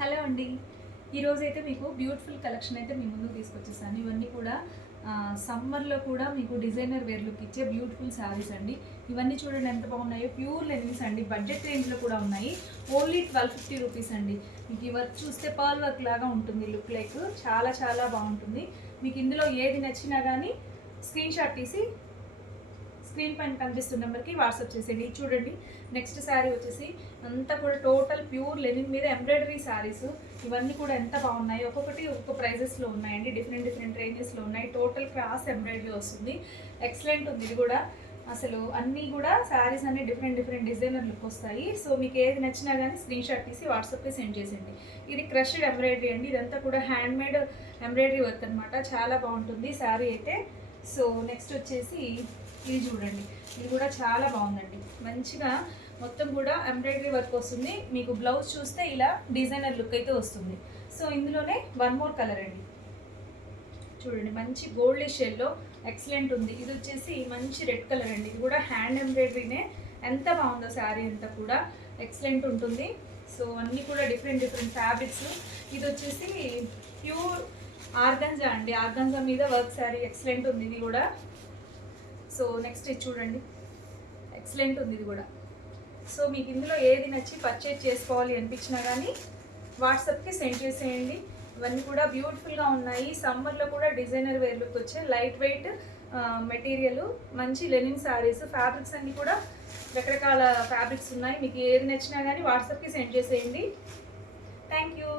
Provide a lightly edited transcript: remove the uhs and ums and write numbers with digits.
Hello అండి. ఈరోజైతే మీకు బ్యూటిఫుల్ కలెక్షన్ అయితే మీ ముందుకు తీసుకొచ్చేసాను. ఇవన్నీ కూడా సమ్మర్‌లో కూడా మీకు డిజైనర్ వేర్ లుక్ ఇచ్చే బ్యూటిఫుల్ శారీస్ అండి. ఇవన్నీ చూడండి ఎంత బాగున్నాయో. ప్యూర్ లెనిన్స్ అండి. బడ్జెట్ రేంజ్‌లో కూడా ఉన్నాయి. ఓన్లీ 1250 రూపీస్ అండి. మీకు ఈ వర్క్ చూస్తే పర్ల్ వర్క్ లాగా ఉంటుంది. లుక్ లైక్ చాలా చాలా బాగుంటుంది. మీకు ఇందులో ఏది నచ్చినా కానీ స్క్రీన్ షాట్ తీసి స్క్రీన్ పైన కనిపిస్తున్న నెంబర్కి వాట్సాప్ చేసేయండి. చూడండి నెక్స్ట్ శారీ వచ్చేసి అంతా కూడా టోటల్ ప్యూర్ లెనిన్ మీద ఎంబ్రాయిడరీ శారీస్. ఇవన్నీ కూడా ఎంత బాగున్నాయి. ఒక్కొక్కటి ఒక్కొక్క ప్రైజెస్లో ఉన్నాయండి. డిఫరెంట్ డిఫరెంట్ రేంజెస్లో ఉన్నాయి. టోటల్ క్రాస్ ఎంబ్రాయిడరీ వస్తుంది. ఎక్సలెంట్ ఉంది ఇది కూడా. అసలు అన్నీ కూడా శారీస్ అన్ని డిఫరెంట్ డిఫరెంట్ డిజైనర్ లుక్ వస్తాయి. సో మీకు ఏది నచ్చినా కానీ స్క్రీన్ షాట్ తీసి వాట్సాప్కి సెండ్ చేసేయండి. ఇది క్రష్డ్ ఎంబ్రాయిడరీ అండి. ఇదంతా కూడా హ్యాండ్ మేడ్ ఎంబ్రాయిడరీ వర్క్ అనమాట. చాలా బాగుంటుంది శారీ అయితే. సో నెక్స్ట్ వచ్చేసి ఇది చూడండి. ఇది కూడా చాలా బాగుందండి. మంచిగా మొత్తం కూడా ఎంబ్రాయిడరీ వర్క్ వస్తుంది. మీకు బ్లౌజ్ చూస్తే ఇలా డిజైనర్ లుక్ అయితే వస్తుంది. సో ఇందులోనే వన్ మోర్ కలర్ అండి. చూడండి మంచి గోల్డ్ షేడ్లో ఎక్సలెంట్ ఉంది. ఇది వచ్చేసి మంచి రెడ్ కలర్ అండి. ఇది కూడా హ్యాండ్ ఎంబ్రాయిడరీనే. ఎంత బాగుందో శారీ అంతా కూడా ఎక్సలెంట్ ఉంటుంది. సో అన్నీ కూడా డిఫరెంట్ డిఫరెంట్ ఫ్యాబ్రిక్స్. ఇది వచ్చేసి ప్యూర్ ఆర్గంజా అండి. ఆర్గంజా మీద వర్క్ శారీ ఎక్సలెంట్ ఉంది ఇది కూడా. సో నెక్స్ట్ ఇది చూడండి ఎక్సలెంట్ ఉంది ఇది కూడా. సో మీకు ఇందులో ఏది నచ్చి పర్చేజ్ చేసుకోవాలి అనిపించినా కానీ వాట్సాప్కి సెండ్ చేసేయండి. ఇవన్నీ కూడా బ్యూటిఫుల్గా ఉన్నాయి. సమ్మర్లో కూడా డిజైనర్ వేర్ లుక్ వచ్చే లైట్ వెయిట్ మెటీరియల్, మంచి లెనిన్ శారీస్. ఫ్యాబ్రిక్స్ అన్నీ కూడా రకరకాల ఫ్యాబ్రిక్స్ ఉన్నాయి. మీకు ఏది నచ్చినా కానీ వాట్సాప్కి సెండ్ చేసేయండి. Thank you.